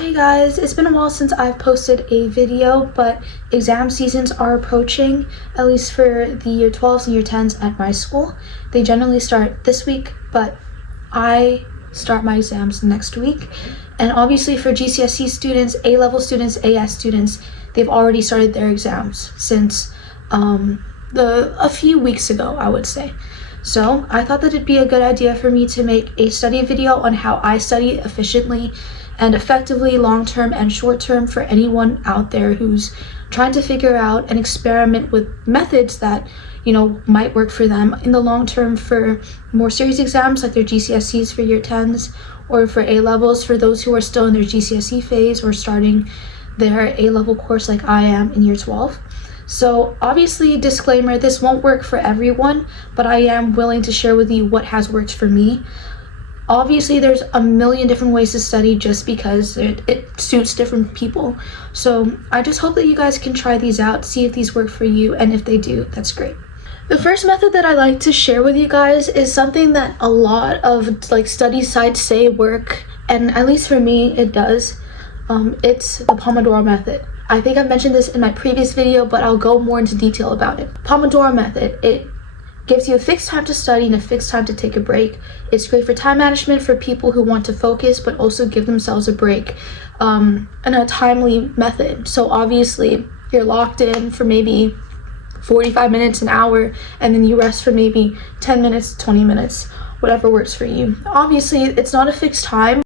Hey guys, it's been a while since I've posted a video, but exam seasons are approaching, at least for the year 12s and year 10s at my school. They generally start this week, but I start my exams next week. And obviously for GCSE students, A-level students, AS students, they've already started their exams since a few weeks ago, I would say. So I thought that it'd be a good idea for me to make a study video on how I study efficiently and effectively, long-term and short-term, for anyone out there who's trying to figure out and experiment with methods that, might work for them in the long term for more serious exams like their GCSEs for year 10s, or for A-levels for those who are still in their GCSE phase or starting their A-level course like I am in year 12. So obviously, disclaimer, this won't work for everyone, but I am willing to share with you what has worked for me. Obviously, there's a million different ways to study just because it suits different people. So I just hope that you guys can try these out, see if these work for you, and if they do, that's great. The first method that I like to share with you guys is something that a lot of study sites say work, and at least for me, it does. It's the Pomodoro Method. I think I've mentioned this in my previous video, but I'll go more into detail about it. Pomodoro Method, it gives you a fixed time to study and a fixed time to take a break. It's great for time management for people who want to focus but also give themselves a break, and a timely method. So obviously you're locked in for maybe 45 minutes, an hour, and then you rest for maybe 10 minutes, 20 minutes, whatever works for you. Obviously it's not a fixed time.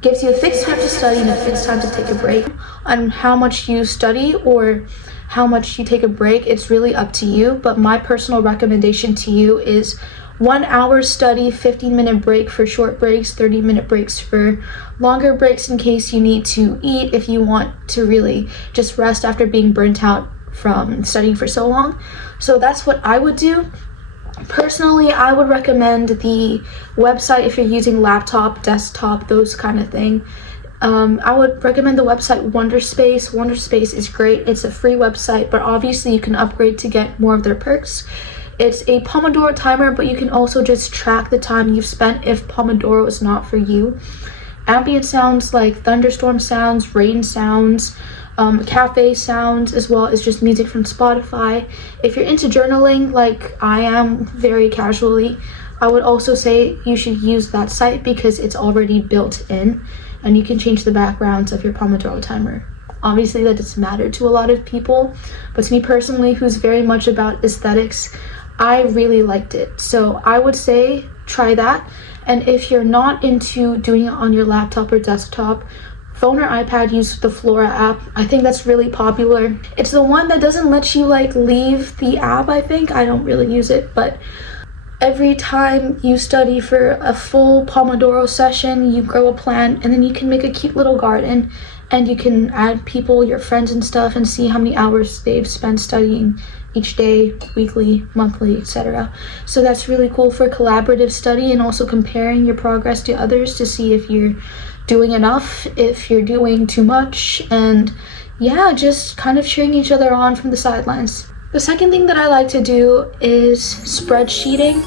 Gives you a fixed time to study and a fixed time to take a break. On how much you study or how much you take a break, it's really up to you, but my personal recommendation to you is 1 hour study, 15-minute break for short breaks, 30-minute breaks for longer breaks in case you need to eat, if you want to really just rest after being burnt out from studying for so long. So that's what I would do. Personally, I would recommend the website if you're using laptop, desktop, those kind of thing. I would recommend the website Wonderspace. Wonderspace is great. It's a free website, but obviously you can upgrade to get more of their perks. It's a Pomodoro timer, but you can also just track the time you've spent if Pomodoro is not for you. Ambient sounds like thunderstorm sounds, rain sounds, cafe sounds, as well as just music from Spotify. If you're into journaling like I am very casually, I would also say you should use that site because it's already built in and you can change the backgrounds of your Pomodoro timer. Obviously that doesn't matter to a lot of people, but to me personally, who's very much about aesthetics, I really liked it. So I would say try that. And if you're not into doing it on your laptop or desktop, phone or iPad, use the Flora app. I think that's really popular. It's the one that doesn't let you leave the app, I think. I don't really use it, but every time you study for a full Pomodoro session, you grow a plant, and then you can make a cute little garden, and you can add people, your friends and stuff, and see how many hours they've spent studying each day, weekly, monthly, etc. So that's really cool for collaborative study and also comparing your progress to others to see if you're doing enough, if you're doing too much, and yeah, just kind of cheering each other on from the sidelines. The second thing that I like to do is spreadsheeting.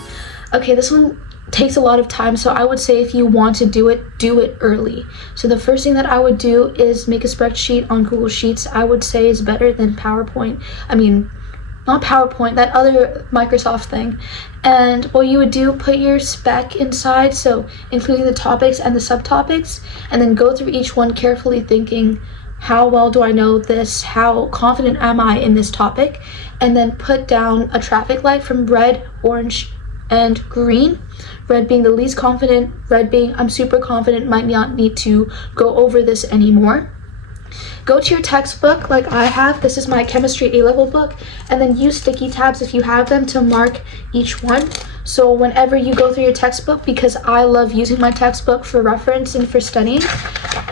Okay, this one takes a lot of time, so I would say if you want to do it early. So the first thing that I would do is make a spreadsheet on Google Sheets. I would say is better than PowerPoint. Not PowerPoint, that other Microsoft thing. And what you would do, put your spec inside, so including the topics and the subtopics, and then go through each one carefully thinking, how well do I know this? How confident am I in this topic? And then put down a traffic light from red, orange, and green. Red being the least confident, red being I'm super confident, might not need to go over this anymore. Go to your textbook like I have. This is my chemistry A-level book, and then use sticky tabs if you have them to mark each one. So whenever you go through your textbook, because I love using my textbook for reference and for studying,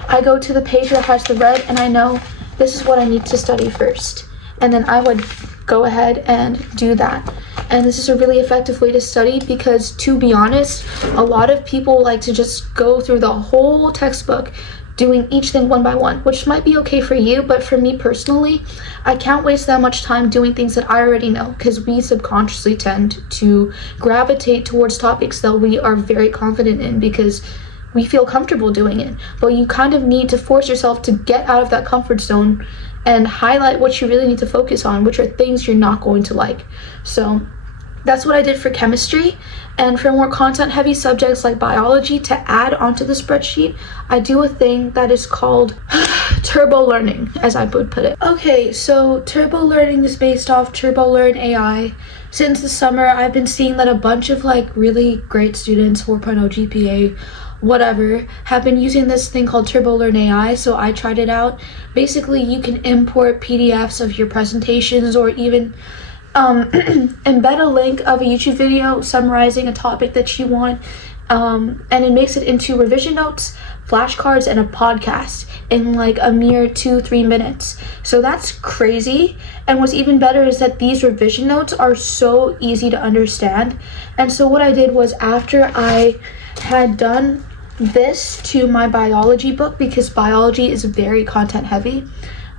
I go to the page that has the red and I know this is what I need to study first. And then I would go ahead and do that. And this is a really effective way to study because, to be honest, a lot of people like to just go through the whole textbook doing each thing one by one, which might be okay for you, but for me personally, I can't waste that much time doing things that I already know, because we subconsciously tend to gravitate towards topics that we are very confident in, because we feel comfortable doing it, but you kind of need to force yourself to get out of that comfort zone and highlight what you really need to focus on, which are things you're not going to like. So that's what I did for chemistry. And for more content heavy subjects like biology, to add onto the spreadsheet, I do a thing that is called Turbolearn-ing, as I would put it. Okay, so Turbolearn-ing is based off Turbolearn AI. Since the summer, I've been seeing that a bunch of like really great students, 4.0 GPA, whatever, have been using this thing called Turbolearn AI, so I tried it out. Basically, you can import PDFs of your presentations or even embed a link of a YouTube video summarizing a topic that you want, and it makes it into revision notes, flashcards, and a podcast in like a mere 2-3 minutes. So that's crazy. And what's even better is that these revision notes are so easy to understand. And so what I did was, after I had done this to my biology book, because biology is very content heavy,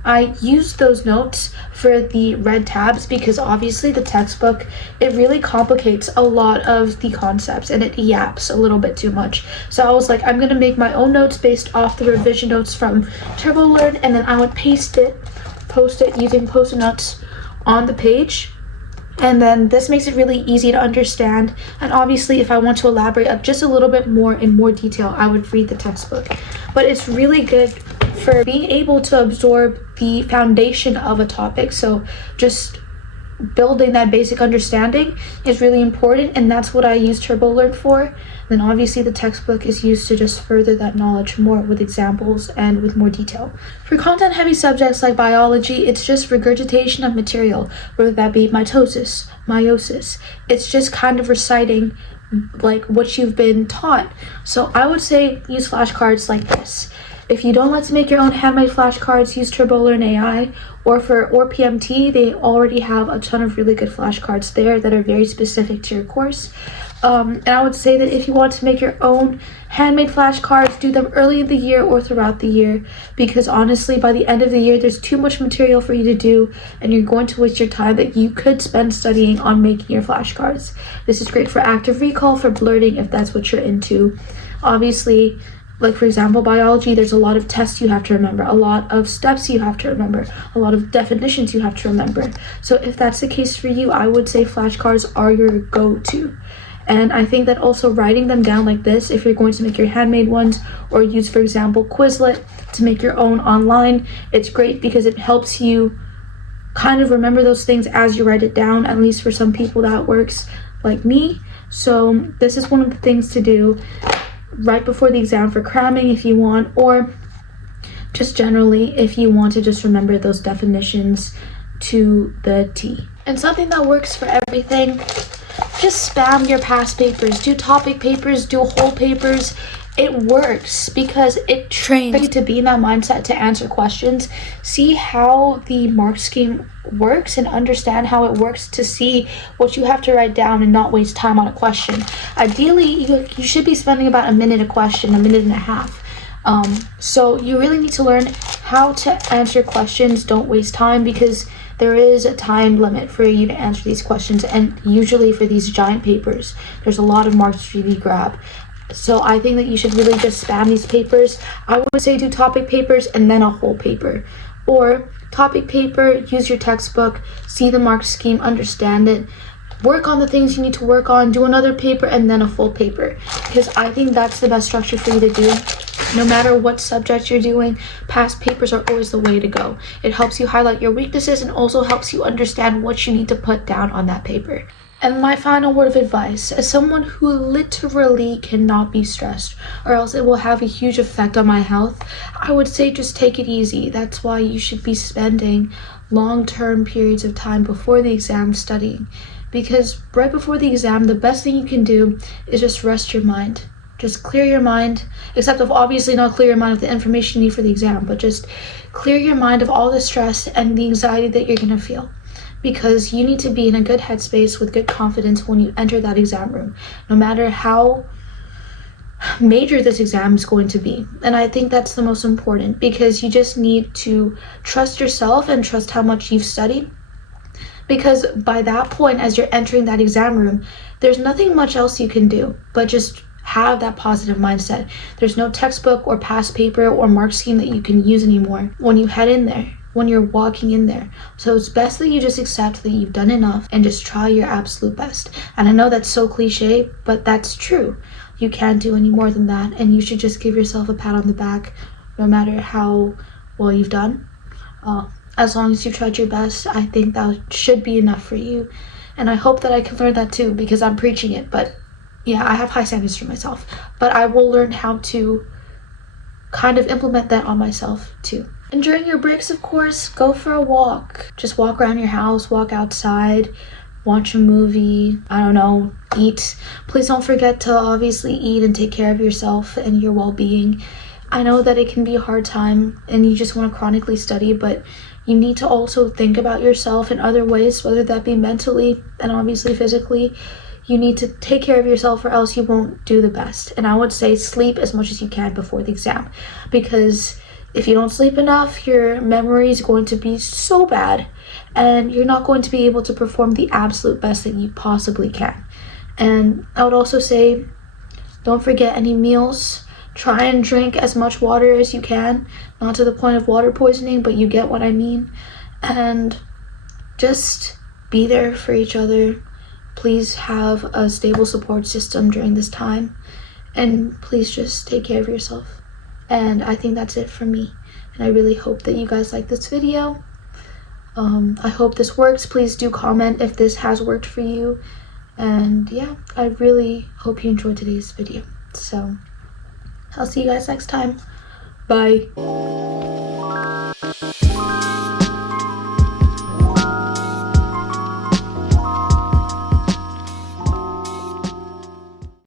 I used those notes for the red tabs, because obviously the textbook, it really complicates a lot of the concepts and it yaps a little bit too much. So I was like, I'm gonna make my own notes based off the revision notes from Turbolearn, and then I would post it using post-it notes on the page. And then this makes it really easy to understand. And obviously, if I want to elaborate just a little bit more in more detail, I would read the textbook. But it's really good for being able to absorb the foundation of a topic. So just building that basic understanding is really important, and that's what I use Turbolearn for. Then obviously the textbook is used to just further that knowledge more with examples and with more detail. For content heavy subjects like biology, it's just regurgitation of material, whether that be mitosis, meiosis. It's just kind of reciting like what you've been taught. So I would say use flashcards like this. If you don't like to make your own handmade flashcards, use Turbolearn AI, or PMT, they already have a ton of really good flashcards there that are very specific to your course. And I would say that if you want to make your own handmade flashcards, do them early in the year or throughout the year, because honestly, by the end of the year, there's too much material for you to do, and you're going to waste your time that you could spend studying on making your flashcards. This is great for active recall, for blurting, if that's what you're into. Obviously, like for example, biology, there's a lot of tests you have to remember, a lot of steps you have to remember, a lot of definitions you have to remember. So if that's the case for you, I would say flashcards are your go-to. And I think that also writing them down like this, if you're going to make your handmade ones, or use, for example, Quizlet to make your own online, it's great because it helps you kind of remember those things as you write it down. At least for some people that works, like me. So this is one of the things to do right before the exam for cramming if you want, or just generally if you want to just remember those definitions to the T. And something that works for everything, just spam your past papers. Do topic papers, do whole papers. It works because it trains you to be in that mindset to answer questions, see how the mark scheme works, and understand how it works to see what you have to write down and not waste time on a question. Ideally, you should be spending about a minute a question, a minute and a half. So you really need to learn how to answer questions. Don't waste time, because there is a time limit for you to answer these questions, and usually for these giant papers, there's a lot of marks to really grab. So I think that you should really just spam these papers. I would say do topic papers and then a whole paper. Or topic paper, use your textbook, see the mark scheme, understand it, work on the things you need to work on, do another paper, and then a full paper. Because I think that's the best structure for you to do. No matter what subject you're doing, past papers are always the way to go. It helps you highlight your weaknesses and also helps you understand what you need to put down on that paper. And my final word of advice, as someone who literally cannot be stressed, or else it will have a huge effect on my health, I would say just take it easy. That's why you should be spending long-term periods of time before the exam studying. Because right before the exam, the best thing you can do is just rest your mind. Just clear your mind, except of obviously not clear your mind of the information you need for the exam, but just clear your mind of all the stress and the anxiety that you're gonna feel. Because you need to be in a good headspace with good confidence when you enter that exam room, no matter how major this exam is going to be. And I think that's the most important, because you just need to trust yourself and trust how much you've studied. Because by that point, as you're entering that exam room, there's nothing much else you can do but just have that positive mindset. There's no textbook or past paper or mark scheme that you can use anymore when you head in there, when you're walking in there. So it's best that you just accept that you've done enough and just try your absolute best. And I know that's so cliche, but that's true. You can't do any more than that, and you should just give yourself a pat on the back no matter how well you've done. As long as you tried your best, I think that should be enough for you. And I hope that I can learn that too, because I'm preaching it. But yeah, I have high standards for myself. But I will learn how to kind of implement that on myself too. And during your breaks, of course, go for a walk. Just walk around your house, walk outside, watch a movie, I don't know, eat. Please don't forget to obviously eat and take care of yourself and your well-being. I know that it can be a hard time and you just want to chronically study, but you need to also think about yourself in other ways, whether that be mentally and obviously physically. You need to take care of yourself or else you won't do the best. And I would say sleep as much as you can before the exam, because if you don't sleep enough, your memory is going to be so bad and you're not going to be able to perform the absolute best that you possibly can. And I would also say, don't forget any meals. Try and drink as much water as you can, not to the point of water poisoning, but you get what I mean. And just be there for each other. Please have a stable support system during this time, and please just take care of yourself. And I think that's it for me, and I really hope that you guys like this video. I hope this works. Please do comment if this has worked for you. And yeah, I really hope you enjoyed today's video. So I'll see you guys next time. Bye.